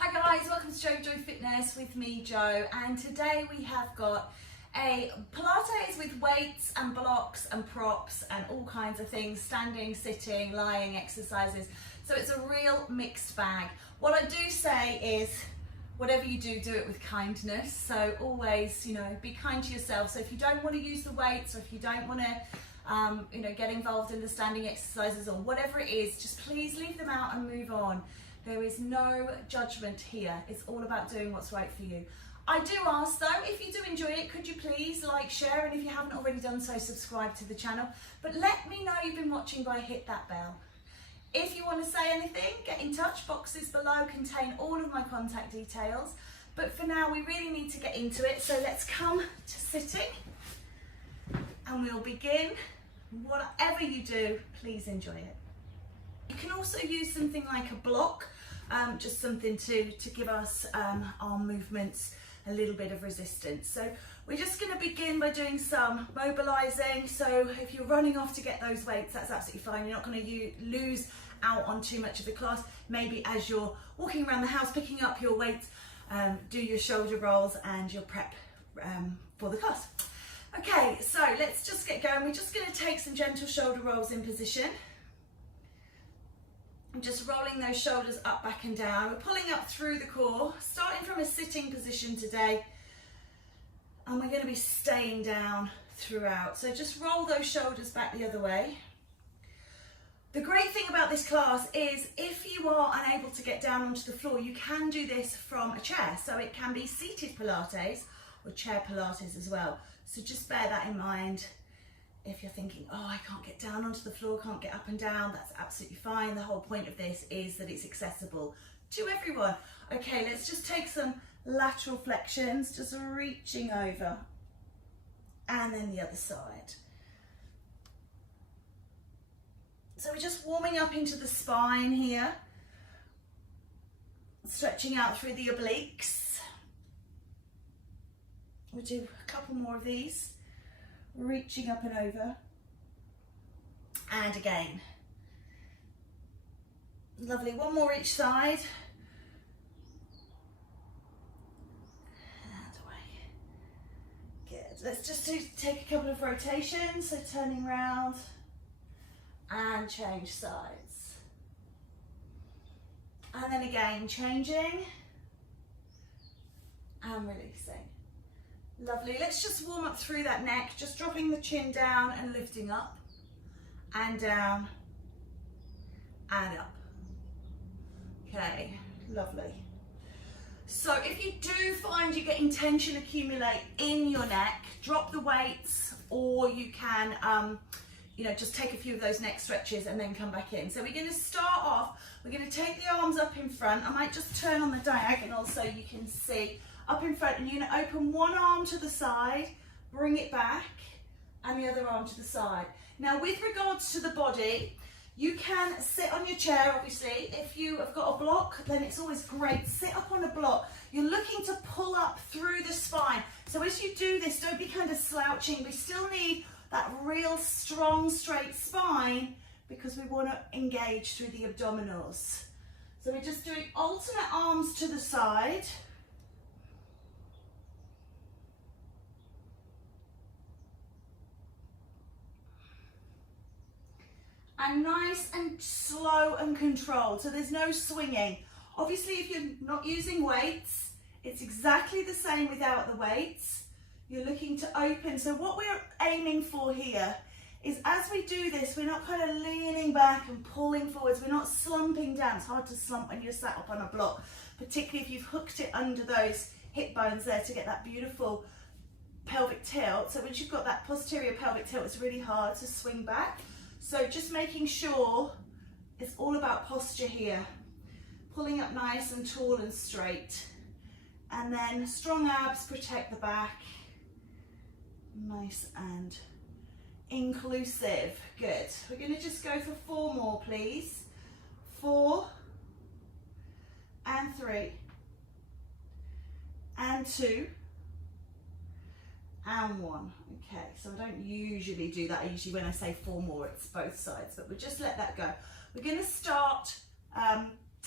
Hi guys, welcome to JoeGa Fitness with me, Joe, and today we have got a Pilates with weights and blocks and props and all kinds of things, standing, sitting, lying exercises. So it's a real mixed bag. What I do say is, whatever you do, do it with kindness. So always, be kind to yourself. So if you don't want to use the weights, or if you don't want to, get involved in the standing exercises or whatever it is, just please leave them out and move on. There is no judgment here. It's all about doing what's right for you. I do ask though, if you do enjoy it, could you please like, share, and if you haven't already done so, subscribe to the channel. But let me know you've been watching by hit that bell. If you want to say anything, get in touch. Boxes below contain all of my contact details. But for now, we really need to get into it. So let's come to sitting and we'll begin. Whatever you do, please enjoy it. You can also use something like a block, just something to give us arm movements a little bit of resistance. So we're just going to begin by doing some mobilizing. So if you're running off to get those weights, that's absolutely fine. You're not going to lose out on too much of the class. Maybe as you're walking around the house picking up your weights, do your shoulder rolls and your prep for the class. Okay, so let's just get going. We're just going to take some gentle shoulder rolls in position. I'm just rolling those shoulders up, back and down. We're pulling up through the core, starting from a sitting position today. And we're going to be staying down throughout. So just roll those shoulders back the other way. The great thing about this class is if you are unable to get down onto the floor, you can do this from a chair. So it can be seated Pilates or chair Pilates as well. So just bear that in mind. If you're thinking, oh, I can't get down onto the floor, can't get up and down, that's absolutely fine. The whole point of this is that it's accessible to everyone. Okay, let's just take some lateral flexions, just reaching over, and then the other side. So we're just warming up into the spine here, stretching out through the obliques. We'll do a couple more of these. Reaching up and over, and again. Lovely, one more each side. And away. Good, let's just take a couple of rotations, so turning round and change sides. And then again, changing and releasing. Lovely, let's just warm up through that neck, just dropping the chin down and lifting up and down and up. Okay, lovely. So if you do find you're getting tension accumulate in your neck, drop the weights, or you can just take a few of those neck stretches and then come back in. So we're going to start off, we're going to take the arms up in front. I might just turn on the diagonal so you can see. Up in front, and you're going to open one arm to the side, bring it back, and the other arm to the side. Now with regards to the body, you can sit on your chair, obviously. If you have got a block, then it's always great. Sit up on a block. You're looking to pull up through the spine. So as you do this, don't be kind of slouching. We still need that real strong, straight spine because we want to engage through the abdominals. So we're just doing alternate arms to the side. And nice and slow and controlled, so there's no swinging. Obviously, if you're not using weights, it's exactly the same without the weights. You're looking to open. So what we're aiming for here is as we do this, we're not kind of leaning back and pulling forwards. We're not slumping down. It's hard to slump when you're sat up on a block, particularly if you've hooked it under those hip bones there to get that beautiful pelvic tilt. So once you've got that posterior pelvic tilt, it's really hard to swing back. So just making sure it's all about posture here. Pulling up nice and tall and straight. And then strong abs protect the back. Nice and inclusive. Good. We're going to just go for 4 more, please. 4 and 3 and 2 and 1. Okay, so I don't usually do that. Usually when I say 4 more, it's both sides, but we'll just let that go. We're going to start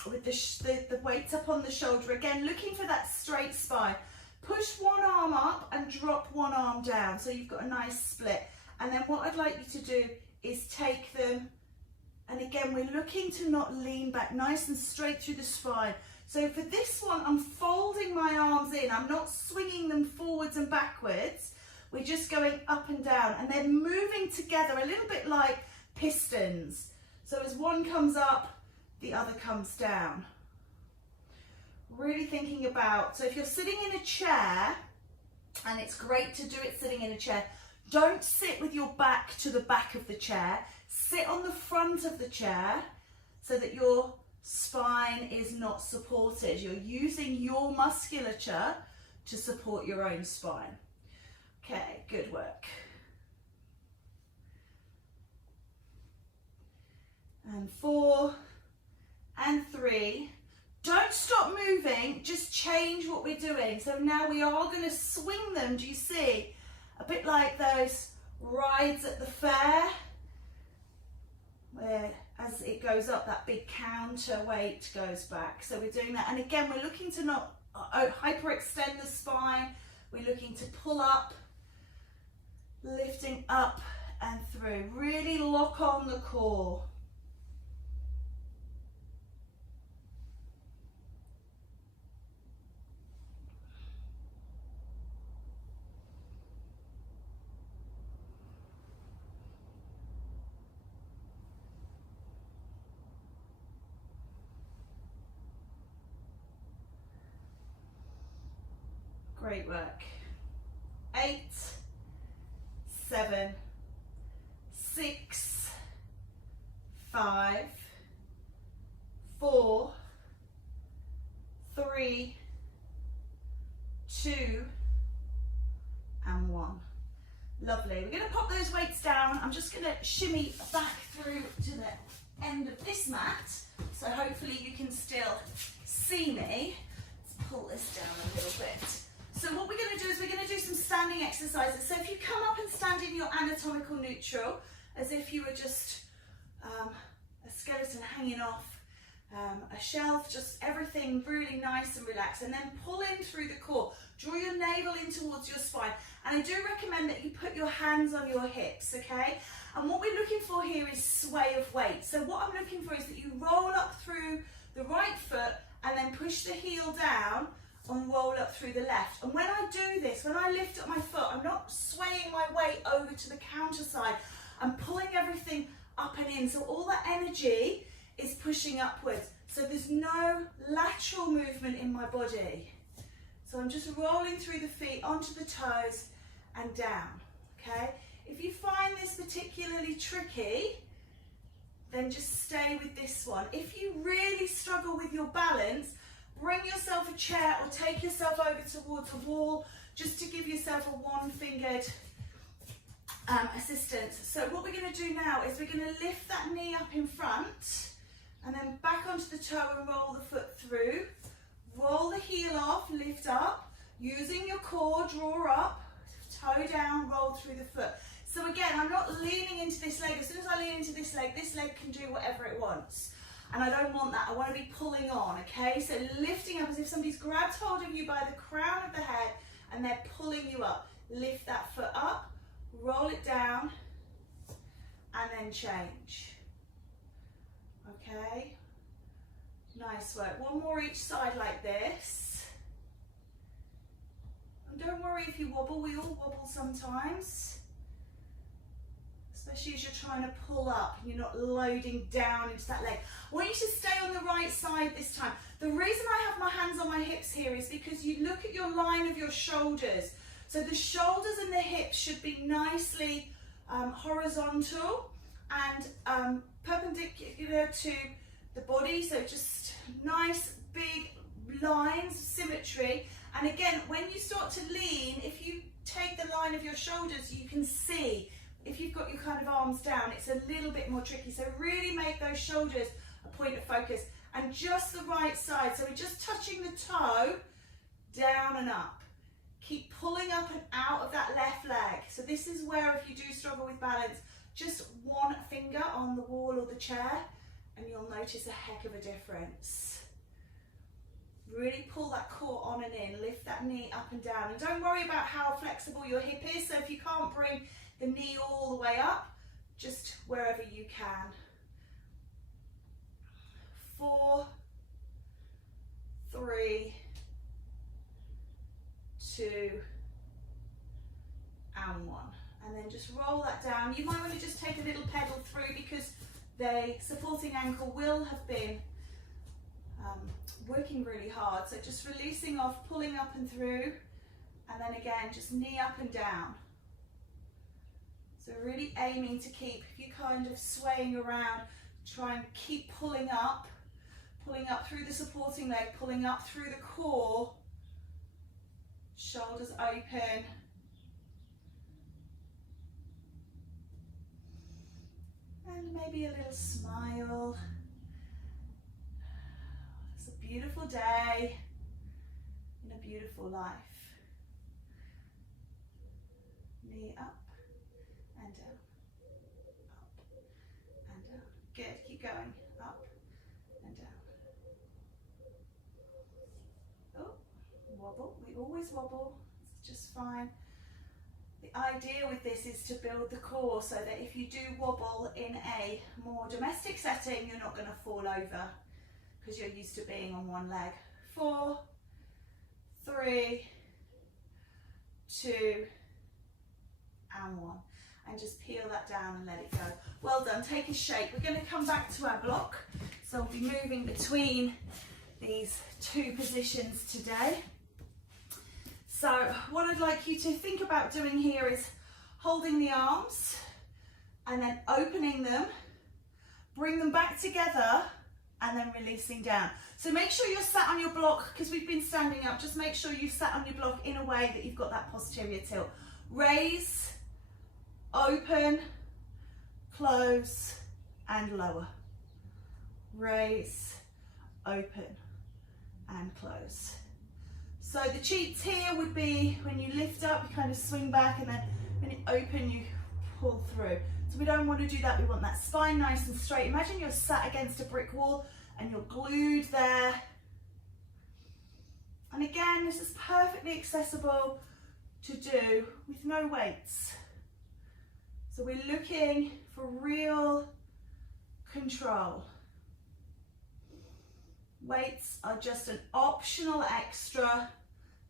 with the weights up on the shoulder. Again, looking for that straight spine. Push one arm up and drop one arm down, so you've got a nice split. And then what I'd like you to do is take them, and again, we're looking to not lean back, nice and straight through the spine. So for this one, I'm folding my arms in. I'm not swinging them forwards and backwards. We're just going up and down, and they're moving together a little bit like pistons. So as one comes up, the other comes down. Really thinking about, so if you're sitting in a chair, and it's great to do it sitting in a chair, don't sit with your back to the back of the chair. Sit on the front of the chair so that your spine is not supported. You're using your musculature to support your own spine. Okay, good work. And 4 and 3. Don't stop moving, just change what we're doing. So now we are going to swing them, do you see? A bit like those rides at the fair, where as it goes up, that big counterweight goes back. So we're doing that. And again, we're looking to not hyperextend the spine. We're looking to pull up, lifting up and through. Really lock on the core. Great work. 8, 7, 6, 5, 4, 3, 2, and 1. Lovely. We're going to pop those weights down. I'm just going to shimmy back through to the end of this mat, so hopefully you can still see me. Let's pull this down a little bit. So what we're going to do is we're going to do some standing exercises. So if you come up and stand in your anatomical neutral, as if you were just a skeleton hanging off a shelf, just everything really nice and relaxed, and then pull in through the core. Draw your navel in towards your spine, and I do recommend that you put your hands on your hips, okay? And what we're looking for here is sway of weight. So what I'm looking for is that you roll up through the right foot and then push the heel down and roll up through the left. And when I do this, when I lift up my foot, I'm not swaying my weight over to the counter side. I'm pulling everything up and in. So all that energy is pushing upwards. So there's no lateral movement in my body. So I'm just rolling through the feet, onto the toes and down, okay? If you find this particularly tricky, then just stay with this one. If you really struggle with your balance, bring yourself a chair or take yourself over towards a wall just to give yourself a one-fingered assistance. So what we're going to do now is we're going to lift that knee up in front and then back onto the toe and roll the foot through. Roll the heel off, lift up, using your core, draw up, toe down, roll through the foot. So again, I'm not leaning into this leg. As soon as I lean into this leg can do whatever it wants. And I don't want that. I want to be pulling on, okay? So lifting up as if somebody's grabbed hold of you by the crown of the head and they're pulling you up. Lift that foot up, roll it down, and then change. Okay? Nice work. One more each side like this. And don't worry if you wobble. We all wobble sometimes. Especially as you're trying to pull up and you're not loading down into that leg. I want you to stay on the right side this time. The reason I have my hands on my hips here is because you look at your line of your shoulders. So the shoulders and the hips should be nicely horizontal and perpendicular to the body. So just nice big lines of symmetry. And again, when you start to lean, if you take the line of your shoulders, you can see. If you've got your kind of arms down, it's a little bit more tricky. So really make those shoulders a point of focus and just the right side. So we're just touching the toe down and up. Keep pulling up and out of that left leg. So this is where if you do struggle with balance, just one finger on the wall or the chair and you'll notice a heck of a difference. Really pull that core on and in, lift that knee up and down, and don't worry about how flexible your hip is. So if you can't bring the knee all the way up, just wherever you can. 4, 3, 2, and 1. And then just roll that down. You might want to just take a little pedal through because the supporting ankle will have been working really hard. So just releasing off, pulling up and through, and then again, just knee up and down. So really aiming to keep, if you're kind of swaying around, try and keep pulling up through the supporting leg, pulling up through the core, shoulders open. And maybe a little smile. It's a beautiful day in a beautiful life. Knee up and down, up and down. Good, keep going, up and down. Oh, wobble, we always wobble, it's just fine. The idea with this is to build the core so that if you do wobble in a more domestic setting, you're not going to fall over because you're used to being on one leg. 4, 3, 2, and 1. And just peel that down and let it go. Well done, take a shake. We're going to come back to our block. So we'll be moving between these two positions today. So what I'd like you to think about doing here is holding the arms and then opening them, bring them back together and then releasing down. So make sure you're sat on your block, because we've been standing up, just make sure you've sat on your block in a way that you've got that posterior tilt. Raise, open, close and lower. Raise, open and close. So the cheats here would be when you lift up, you kind of swing back, and then when you open, you pull through. So we don't want to do that, we want that spine nice and straight. Imagine you're sat against a brick wall and you're glued there. And again, this is perfectly accessible to do with no weights. So we're looking for real control. Weights are just an optional extra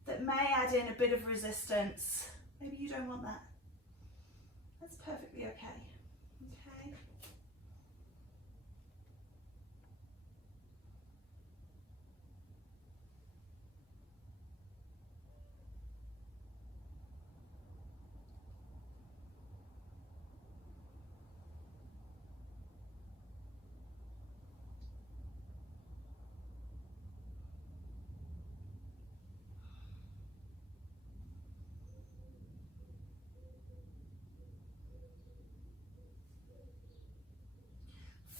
that may add in a bit of resistance. Maybe you don't want that. That's perfectly okay. Okay.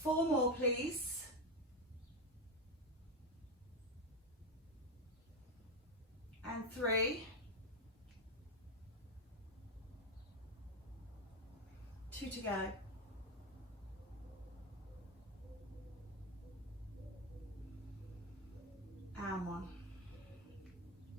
Four more, please. And 3. 2 to go. And 1.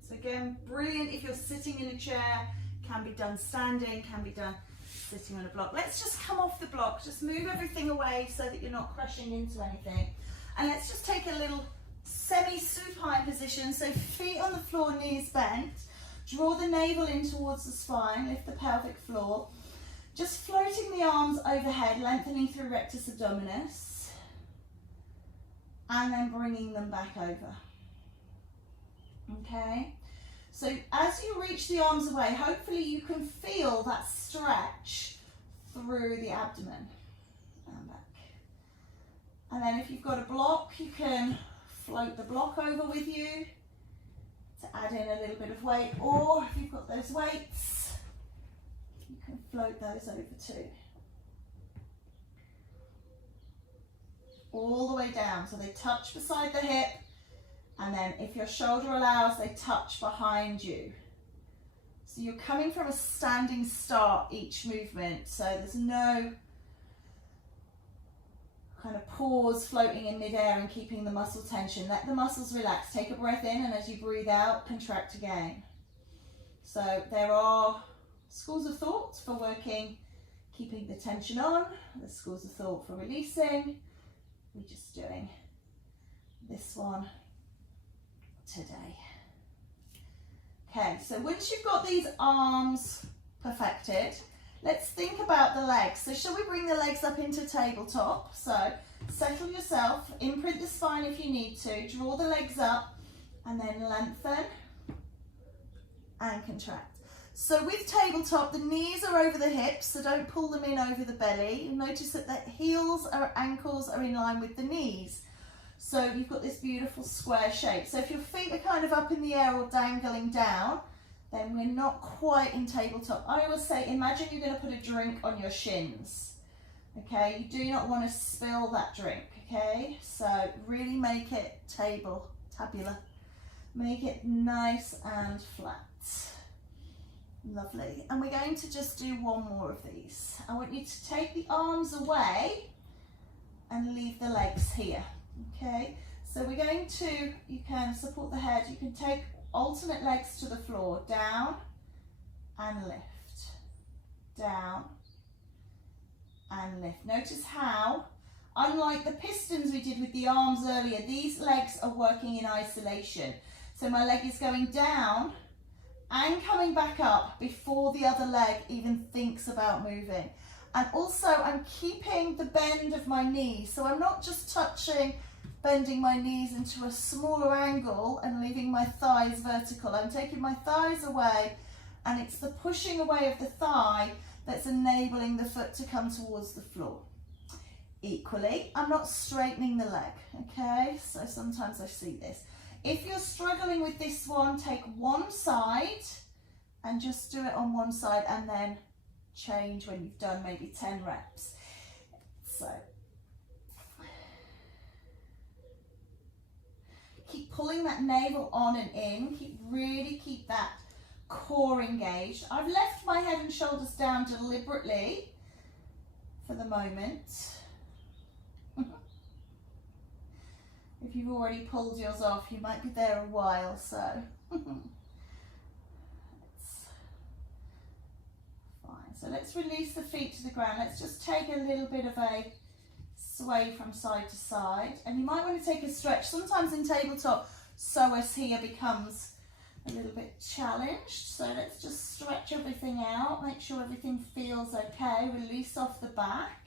So again, brilliant if you're sitting in a chair, can be done standing, can be done sitting on a block. Let's just come off the block, just move everything away so that you're not crashing into anything. And let's just take a little semi-supine position, so feet on the floor, knees bent. Draw the navel in towards the spine, lift the pelvic floor. Just floating the arms overhead, lengthening through rectus abdominis. And then bringing them back over. Okay? So as you reach the arms away, hopefully you can feel that stretch through the abdomen and back. And then if you've got a block, you can float the block over with you to add in a little bit of weight, or if you've got those weights, you can float those over too. All the way down, so they touch beside the hip. And then if your shoulder allows, they touch behind you. So you're coming from a standing start each movement. So there's no kind of pause, floating in midair and keeping the muscle tension. Let the muscles relax. Take a breath in, and as you breathe out, contract again. So there are schools of thought for working, keeping the tension on. There's schools of thought for releasing. We're just doing this one today. Okay, so once you've got these arms perfected, let's think about the legs. So shall we bring the legs up into tabletop? So settle yourself, imprint the spine if you need to, draw the legs up, and then lengthen and contract. So with tabletop, the knees are over the hips, so don't pull them in over the belly. You'll notice that the heels or ankles are in line with the knees. So you've got this beautiful square shape. So if your feet are kind of up in the air or dangling down, then we're not quite in tabletop. I always say, imagine you're going to put a drink on your shins. Okay, you do not want to spill that drink. Okay, so really make it tabular. Make it nice and flat. Lovely. And we're going to just do one more of these. I want you to take the arms away and leave the legs here. Okay, so we're going to, you can support the head, you can take alternate legs to the floor, down and lift, down and lift. Notice how, unlike the pistons we did with the arms earlier, these legs are working in isolation. So my leg is going down and coming back up before the other leg even thinks about moving. And also I'm keeping the bend of my knees, so I'm not just bending my knees into a smaller angle and leaving my thighs vertical. I'm taking my thighs away, and it's the pushing away of the thigh that's enabling the foot to come towards the floor. Equally, I'm not straightening the leg, okay? So sometimes I see this. If you're struggling with this one, take one side and just do it on one side, and then change when you've done maybe 10 reps. So keep pulling that navel on and in, really keep that core engaged. I've left my head and shoulders down deliberately for the moment. If you've already pulled yours off, you might be there a while, so So let's release the feet to the ground. Let's just take a little bit of a sway from side to side. And you might want to take a stretch. Sometimes in tabletop, psoas here becomes a little bit challenged. So let's just stretch everything out. Make sure everything feels okay. Release off the back.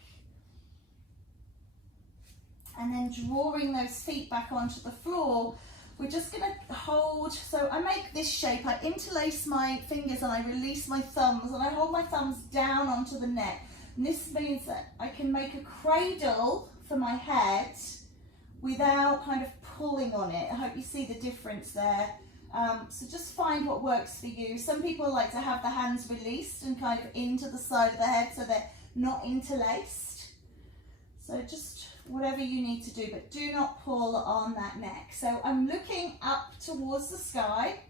And then drawing those feet back onto the floor, we're just going to hold, so I make this shape, I interlace my fingers and I release my thumbs, and I hold my thumbs down onto the neck. And this means that I can make a cradle for my head without kind of pulling on it. I hope you see the difference there. So just find what works for you. Some people like to have the hands released and kind of into the side of the head so they're not interlaced. So just whatever you need to do, but do not pull on that neck. So I'm looking up towards the sky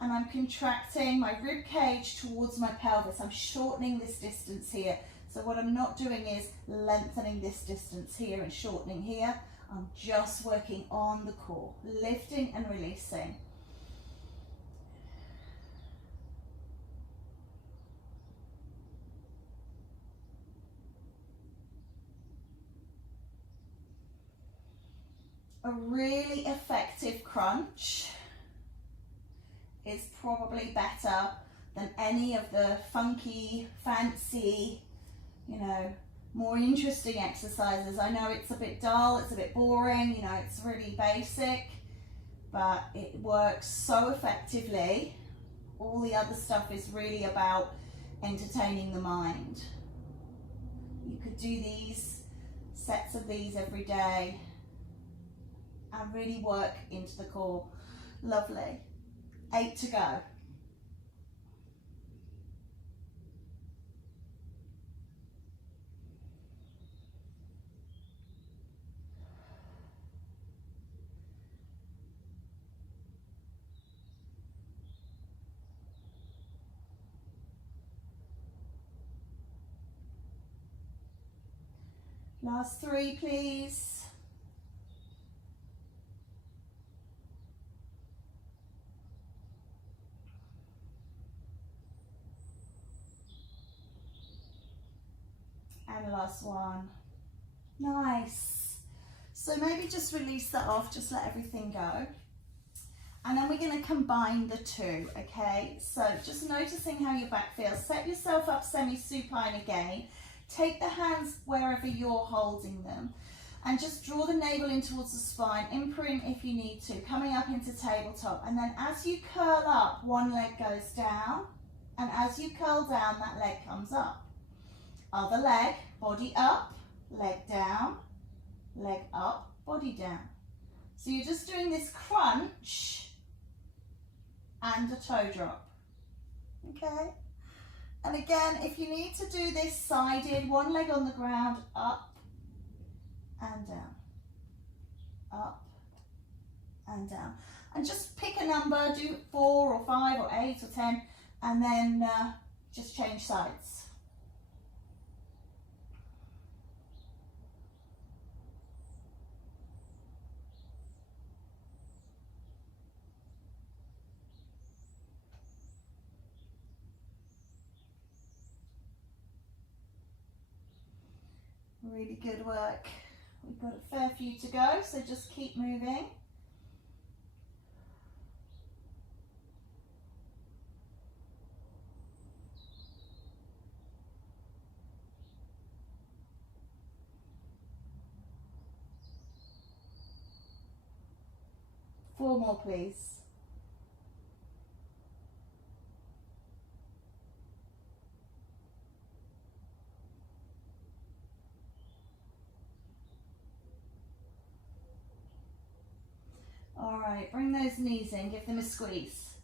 and I'm contracting my rib cage towards my pelvis. I'm shortening this distance here. So what I'm not doing is lengthening this distance here and shortening here. I'm just working on the core, lifting and releasing. A really effective crunch is probably better than any of the funky, fancy, more interesting exercises. I know it's a bit dull, it's a bit boring, it's really basic, but it works so effectively. All the other stuff is really about entertaining the mind. You could do these sets of these every day and really work into the core. Lovely. 8 to go. Last 3, please. And the last 1. Nice. So maybe just release that off, just let everything go. And then we're going to combine the 2, okay? So just noticing how your back feels. Set yourself up semi-supine again. Take the hands wherever you're holding them. And just draw the navel in towards the spine. Imprint if you need to. Coming up into tabletop. And then as you curl up, one leg goes down. And as you curl down, that leg comes up. Other leg, body up, leg down, leg up, body down. So you're just doing this crunch and a toe drop, okay? And again, if you need to do this sided, one leg on the ground, up and down, up and down. And just pick a number, do 4 or 5 or 8 or 10, and then just change sides. Really good work. We've got a fair few to go, so just keep moving. Four more, please. All right, bring those knees in, give them a squeeze.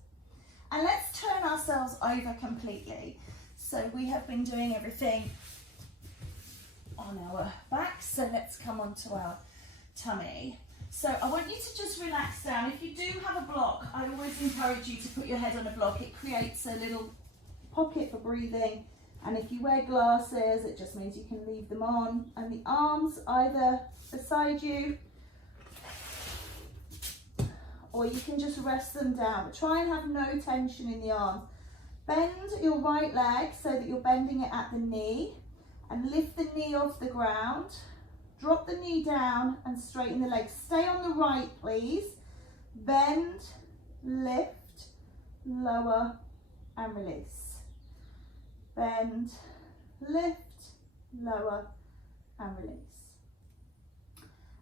And let's turn ourselves over completely. So we have been doing everything on our back, so let's come onto our tummy. So I want you to just relax down. If you do have a block, I always encourage you to put your head on a block. It creates a little pocket for breathing. And if you wear glasses, it just means you can leave them on. And the arms either beside you, or you can just rest them down. But try and have no tension in the arms. Bend your right leg so that you're bending it at the knee, and lift the knee off the ground. Drop the knee down and straighten the leg. Stay on the right, please. Bend, lift, lower, and release. Bend, lift, lower, and release.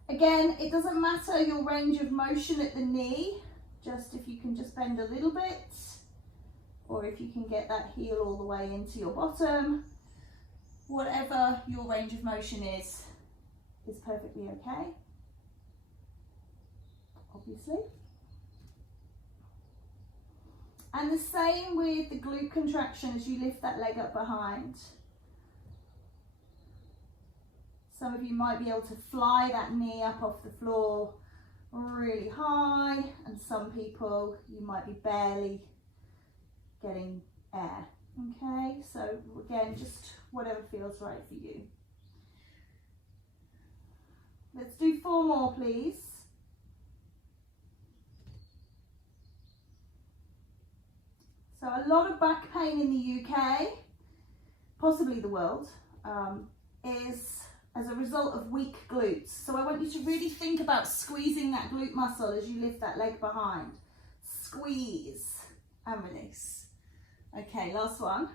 Again, it doesn't matter your range of motion at the knee, just if you can just bend a little bit, or if you can get that heel all the way into your bottom, whatever your range of motion is perfectly okay, obviously. And the same with the glute contraction as you lift that leg up behind. Some of you might be able to fly that knee up off the floor really high, and some people, you might be barely getting air. Okay, so again, just whatever feels right for you. Let's do 4 more, please. So a lot of back pain in the UK, possibly the world, is as a result of weak glutes. So I want you to really think about squeezing that glute muscle as you lift that leg behind. Squeeze and release. Okay, last one.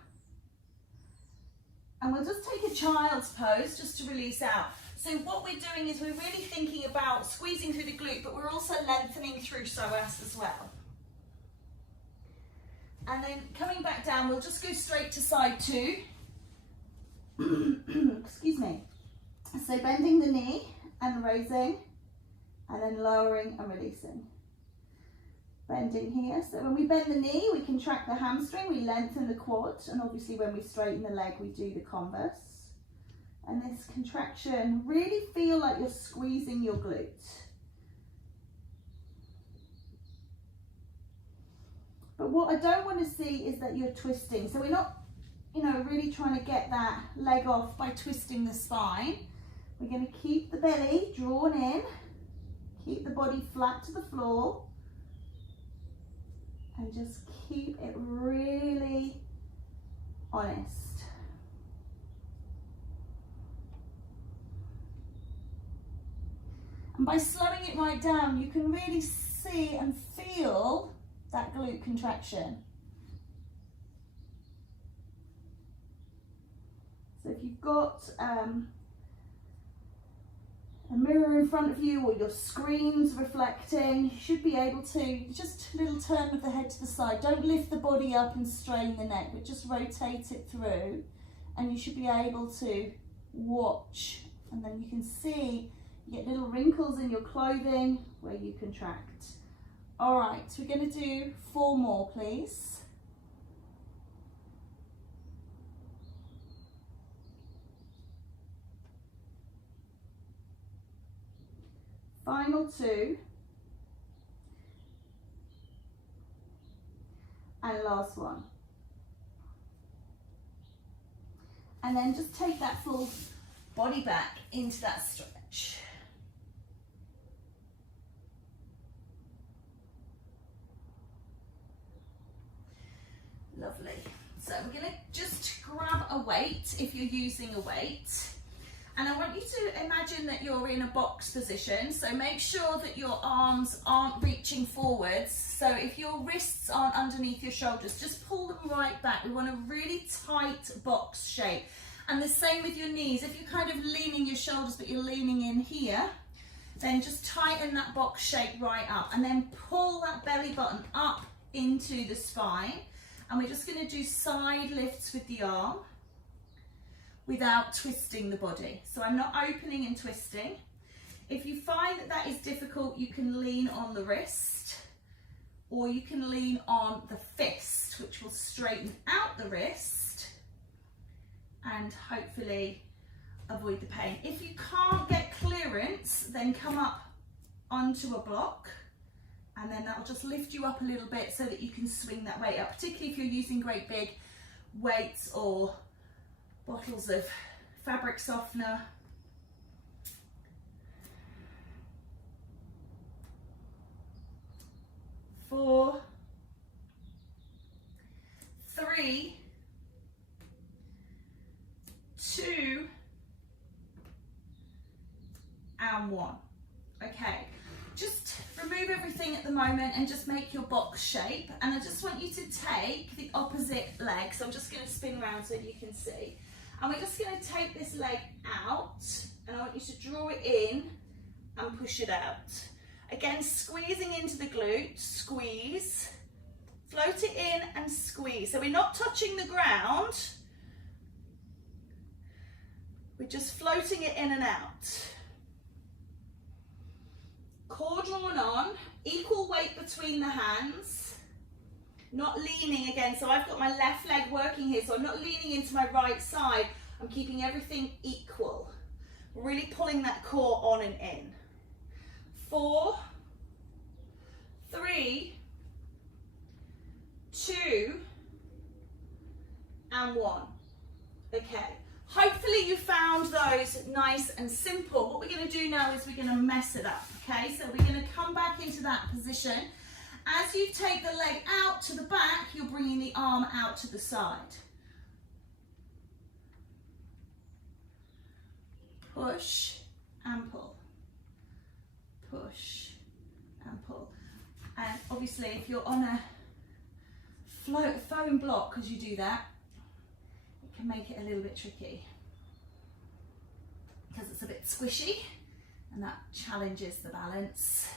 And we'll just take a child's pose just to release out. So what we're doing is we're really thinking about squeezing through the glute, but we're also lengthening through psoas as well. And then coming back down, we'll just go straight to side 2. Excuse me. So bending the knee and raising, and then lowering and releasing. Bending here. So when we bend the knee, we contract the hamstring, we lengthen the quad, and obviously when we straighten the leg, we do the converse. And this contraction, really feel like you're squeezing your glute. But what I don't want to see is that you're twisting. So we're not, really trying to get that leg off by twisting the spine. We're going to keep the belly drawn in, keep the body flat to the floor, and just keep it really honest. And by slowing it right down, you can really see and feel that glute contraction. So if you've got a mirror in front of you or your screen's reflecting, you should be able to, just a little turn of the head to the side. Don't lift the body up and strain the neck, but just rotate it through, and you should be able to watch, and then you can see you get little wrinkles in your clothing where you contract. All right, so we're going to do 4 more, please. Final 2. And last one. And then just take that full body back into that stretch. Lovely. So we're going to just grab a weight if you're using a weight. And I want you to imagine that you're in a box position. So make sure that your arms aren't reaching forwards. So if your wrists aren't underneath your shoulders, just pull them right back. We want a really tight box shape. And the same with your knees. If you're kind of leaning your shoulders, but you're leaning in here, then just tighten that box shape right up. And then pull that belly button up into the spine. And we're just going to do side lifts with the arm without twisting the body. So I'm not opening and twisting. If you find that that is difficult, you can lean on the wrist, or you can lean on the fist, which will straighten out the wrist and hopefully avoid the pain. If you can't get clearance, then come up onto a block, and then that will just lift you up a little bit so that you can swing that weight up, particularly if you're using great big weights or bottles of fabric softener. Four, 3, 2, and 1. Okay, just remove everything at the moment and just make your box shape. And I just want you to take the opposite leg. So I'm just going to spin around so you can see. And we're just going to take this leg out, and I want you to draw it in and push it out. Again, squeezing into the glute, squeeze, float it in and squeeze. So we're not touching the ground, we're just floating it in and out. Core drawn on, equal weight between the hands, not leaning again. So I've got my left leg working here, so I'm not leaning into my right side. I'm keeping everything equal. Really pulling that core on and in. 4, 3, 2, and 1. Okay. Hopefully you found those nice and simple. What we're going to do now is we're going to mess it up, okay? So we're going to come back into that position. As you take the leg out to the back, you're bringing the arm out to the side. Push and pull. Push and pull. And obviously if you're on a foam block, as you do that, can make it a little bit tricky because it's a bit squishy and that challenges the balance.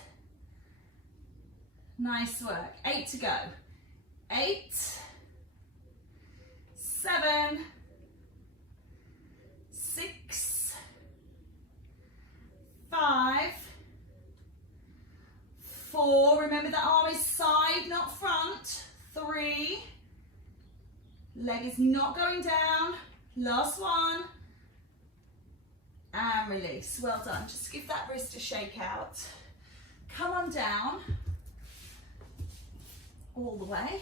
Nice work. 8 to go. 8, 7, 6, 5, 4. Remember the arm is side, not front. 3. Leg is not going down. Last one. And release. Well done. Just give that wrist a shake out. Come on down. All the way.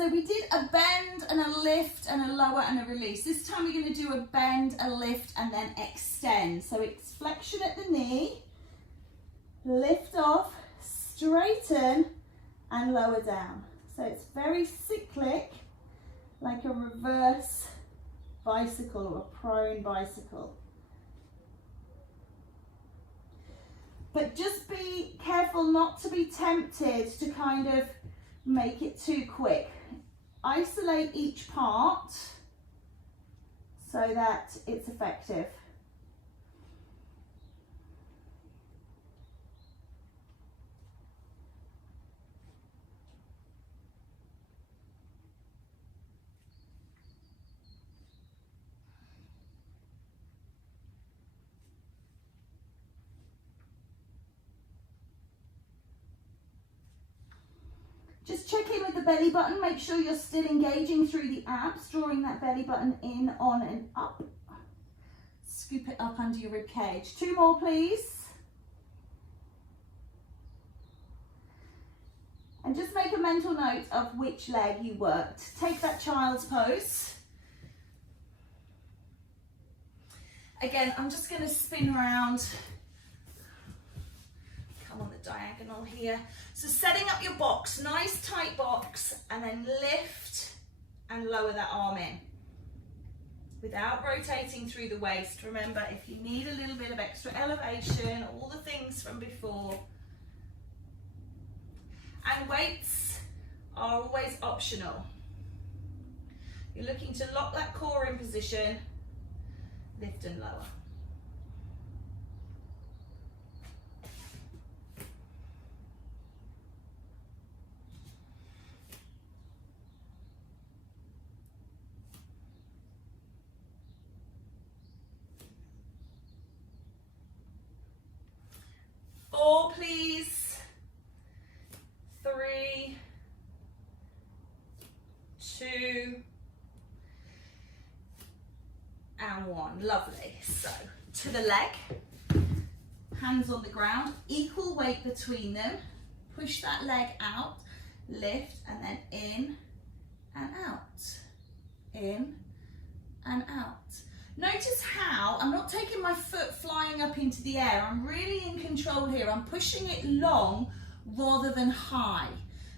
So we did a bend and a lift and a lower and a release. This time we're going to do a bend, a lift, and then extend. So it's flexion at the knee, lift off, straighten, and lower down. So it's very cyclic, like a reverse bicycle or a prone bicycle. But just be careful not to be tempted to kind of make it too quick. Isolate each part so that it's effective. Just check in with the belly button, make sure you're still engaging through the abs, drawing that belly button in, on and up. Scoop it up under your rib cage. 2 more, please. And just make a mental note of which leg you worked. Take that child's pose. Again, I'm just going to spin around. Come on the diagonal here. So setting up your box, nice tight box, and then lift and lower that arm in without rotating through the waist. Remember, if you need a little bit of extra elevation, all the things from before. And weights are always optional. You're looking to lock that core in position, lift and lower. Four, please. 3, 2, and 1. Lovely. So to the leg, hands on the ground, equal weight between them. Push that leg out, lift, and then in and out. In and out. Notice how I'm not taking my foot flying up into the air. I'm really in control here. I'm pushing it long rather than high.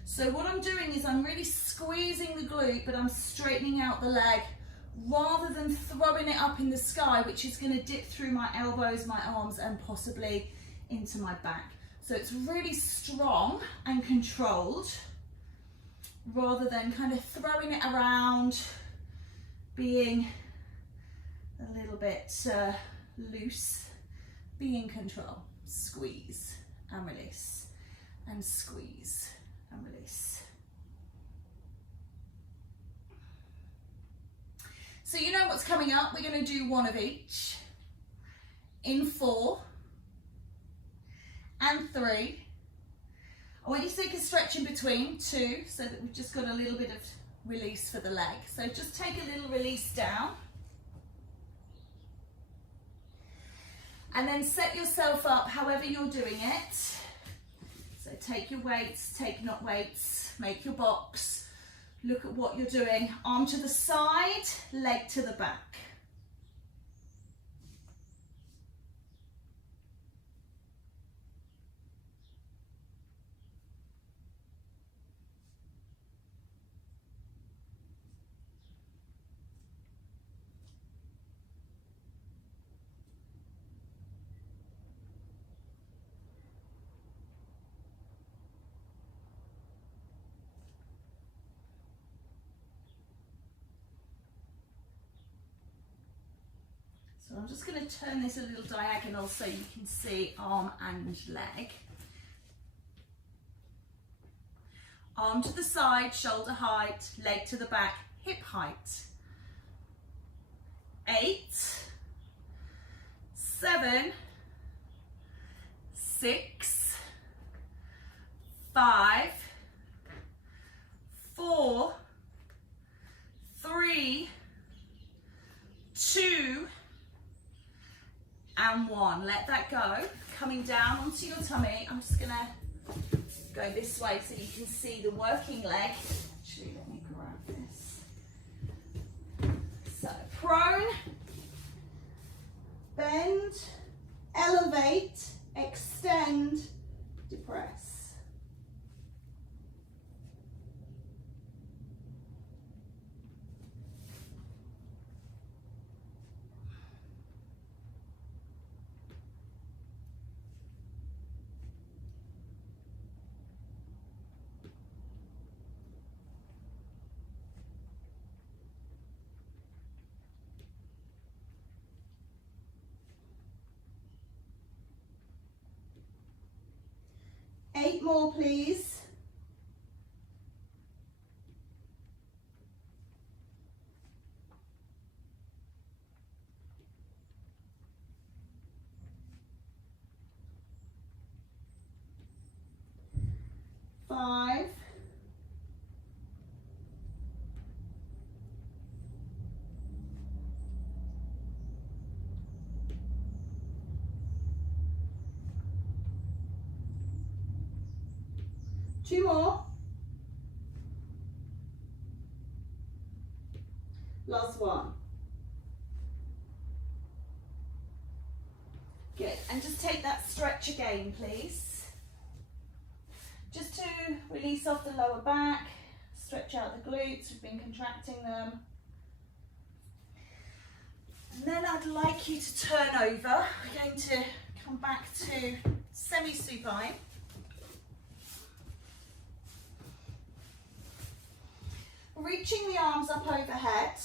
So what I'm doing is I'm really squeezing the glute, but I'm straightening out the leg rather than throwing it up in the sky, which is going to dip through my elbows, my arms, and possibly into my back. So it's really strong and controlled rather than kind of throwing it around, being a little bit loose. Be in control. Squeeze and release, and squeeze and release. So you know what's coming up. We're going to do 1 of each in 4 and 3. I want you to take a stretch in between 2, so that we've just got a little bit of release for the leg. So just take a little release down. And then set yourself up however you're doing it. So take your weights, take not weights, make your box. Look at what you're doing. Arm to the side, leg to the back. So I'm just going to turn this a little diagonal so you can see arm and leg. Arm to the side, shoulder height, leg to the back, hip height. 8, 7, 6, 5, 4, 3, 2, and 1. Let that go. Coming down onto your tummy. I'm just gonna go this way so you can see the working leg. Actually, let me 8 more, please. Five. Two more. Last one. Good. And just take that stretch again, please. Just to release off the lower back, stretch out the glutes, we've been contracting them. And then I'd like you to turn over. We're going to come back to semi-supine. Reaching the arms up overhead,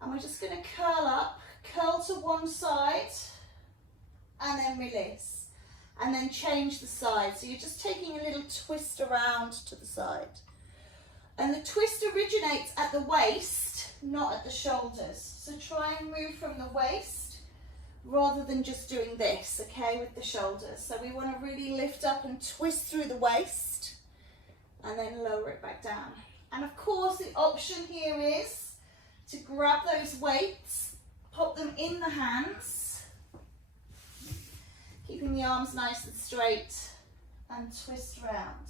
and we're just going to curl up, curl to one side, and then release, and then change the side. So you're just taking a little twist around to the side. And the twist originates at the waist, not at the shoulders. So try and move from the waist rather than just doing this, okay, with the shoulders. So we want to really lift up and twist through the waist, and then lower it back down. And of course, the option here is to grab those weights, pop them in the hands, keeping the arms nice and straight, and twist around.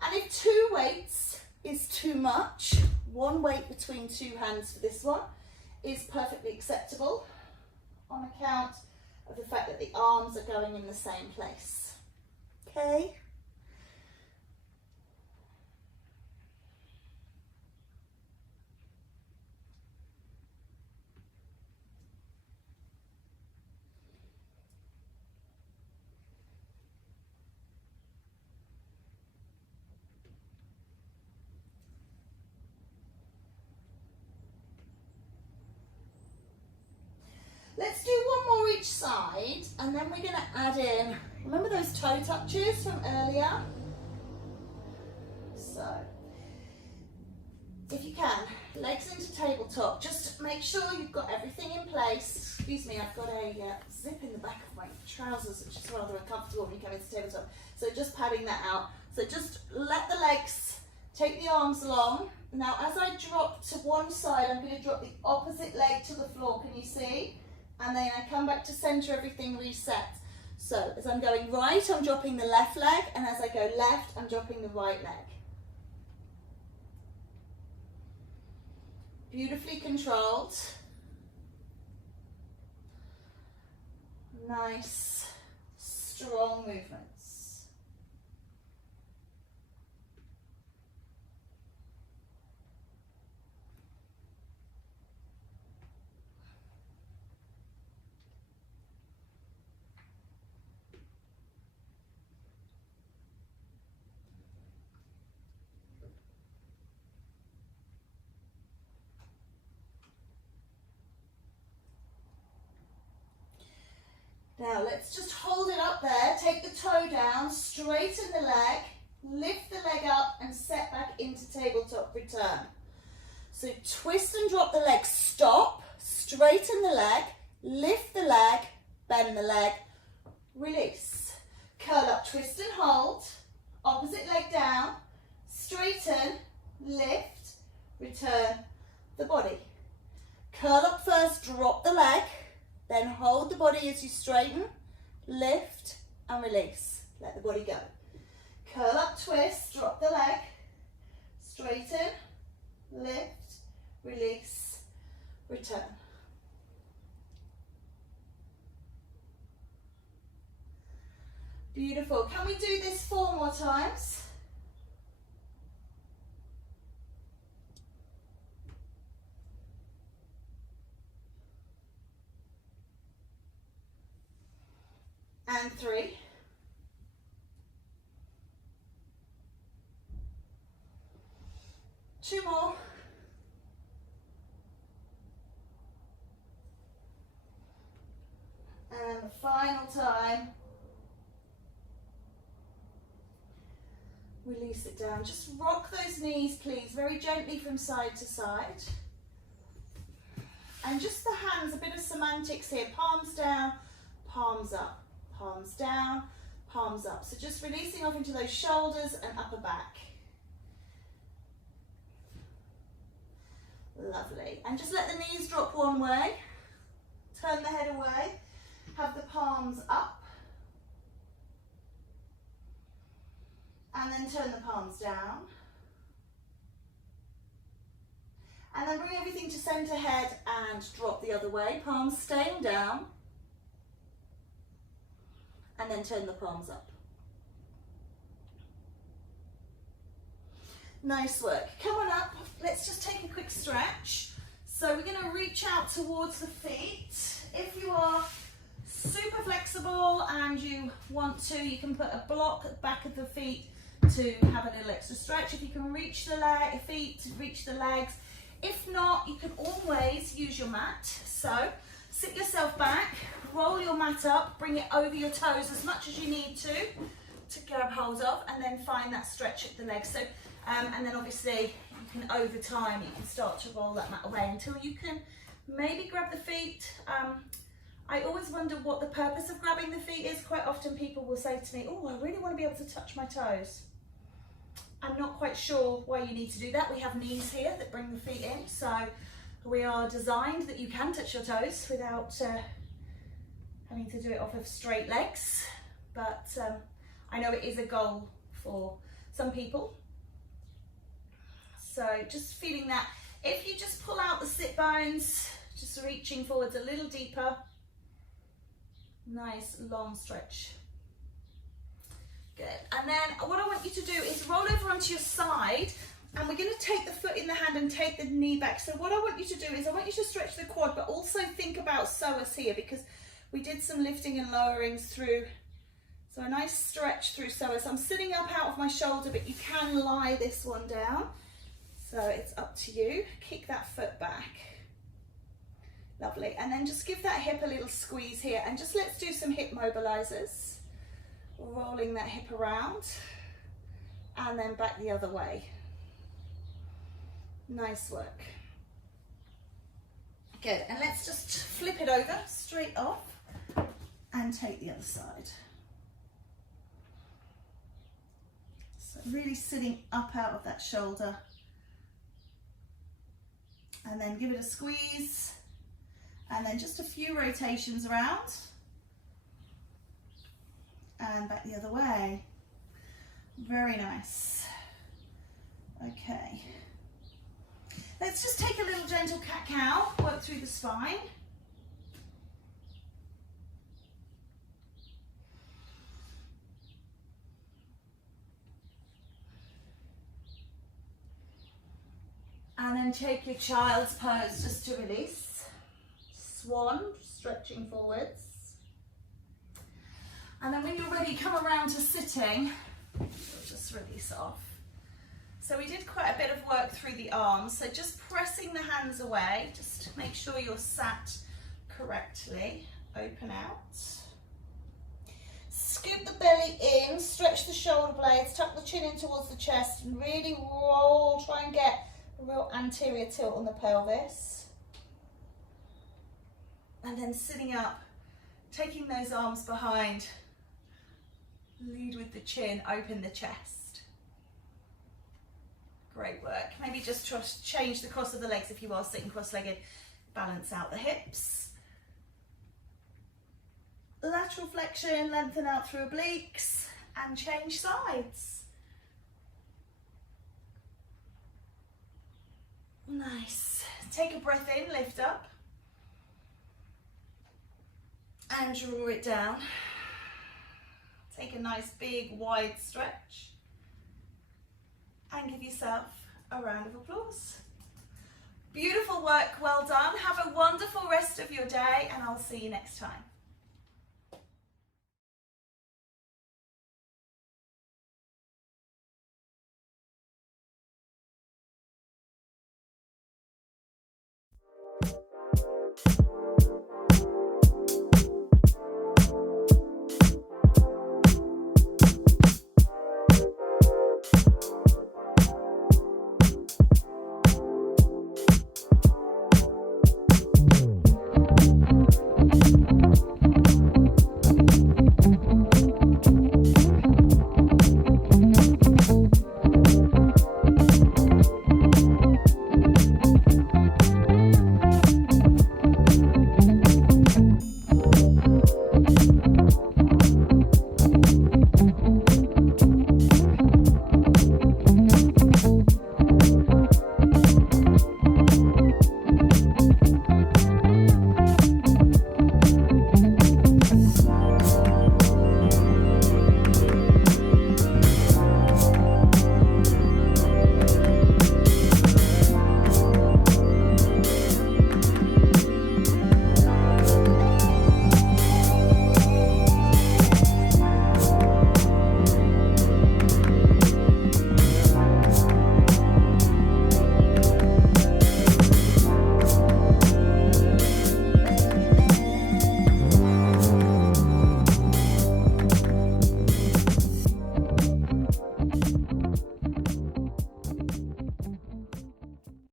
And if 2 weights is too much, 1 weight between 2 hands for this one is perfectly acceptable on account of the fact that the arms are going in the same place. Okay? Let's do 1 more each side, and then we're going to add in, remember those toe touches from earlier? So, if you can, legs into tabletop, just make sure you've got everything in place. Excuse me, I've got a zip in the back of my trousers, which is rather uncomfortable when you come into tabletop. So just padding that out. So just let the legs take the arms along. Now as I drop to one side, I'm going to drop the opposite leg to the floor, can you see? And then I come back to center, everything resets. So as I'm going right, I'm dropping the left leg, and as I go left, I'm dropping the right leg. Beautifully controlled. Nice, strong movements. Now let's just hold it up there, take the toe down, straighten the leg, lift the leg up and set back into tabletop return. So twist and drop the leg, stop, straighten the leg, lift the leg, bend the leg, release. Curl up, twist and hold, opposite leg down, straighten, lift, return the body. Curl up first, drop the leg, then hold the body as you straighten, lift and release. Let the body go. Curl up, twist, drop the leg, straighten, lift, release, return. Beautiful. Can we do this 4 more times? And 3. Two more. And the final time. release it down. Just rock those knees, please, very gently from side to side. And just the hands, a bit of semantics here. Palms down, palms up, palms down, palms up. So just releasing off into those shoulders and upper back. Lovely. And just let the knees drop one way. Turn the head away. Have the palms up. And then turn the palms down. And then bring everything to center head and drop the other way. Palms staying down. And then turn the palms up. Nice work. Come on up. Let's just take a quick stretch. So we're going to reach out towards the feet. If you are super flexible and you want to, you can put a block at the back of the feet to have a little extra stretch. If you can reach the feet, reach the legs. If not, you can always use your mat. So sit yourself back, roll your mat up, bring it over your toes as much as you need to grab hold of, and then find that stretch at the legs. So, and then obviously you can, over time, you can start to roll that mat away until you can maybe grab the feet. I always wonder what the purpose of grabbing the feet is. Quite often people will say to me, oh, I really want to be able to touch my toes. I'm not quite sure why you need to do that. We have knees here that bring the feet in, so we are designed that you can touch your toes without having to do it off of straight legs. But I know it is a goal for some people. So just feeling that. If you just pull out the sit bones, just reaching forwards a little deeper. Nice long stretch. Good. And then what I want you to do is roll over onto your side, and we're going to take the foot in the hand and take the knee back. So what I want you to do is I want you to stretch the quad, but also think about psoas here, because we did some lifting and lowerings through. So a nice stretch through psoas. I'm sitting up out of my shoulder, but you can lie this one down. So it's up to you. Kick that foot back. Lovely. And then just give that hip a little squeeze here, and just let's do some hip mobilizers. Rolling that hip around and then back the other way. Nice work. Good. And let's just flip it over straight off and take the other side. So really sitting up out of that shoulder, and then give it a squeeze, and then just a few rotations around. And back the other way. Very nice. Okay. Let's just take a little gentle cat-cow, work through the spine. And then take your child's pose just to release. Swan, stretching forwards. And then when you're ready, come around to sitting. We'll just release off. So we did quite a bit of work through the arms. So just pressing the hands away, just to make sure you're sat correctly. Open out. Scoop the belly in, stretch the shoulder blades, tuck the chin in towards the chest, and really roll. Try and get a real anterior tilt on the pelvis. And then sitting up, taking those arms behind. Lead with the chin, open the chest. Great work. Maybe just change the cross of the legs if you are sitting cross-legged. Balance out the hips. Lateral flexion, lengthen out through obliques, and change sides. Nice. Take a breath in, lift up. And draw it down. Take a nice big wide stretch and give yourself a round of applause. Beautiful work, well done. Have a wonderful rest of your day, and I'll see you next time.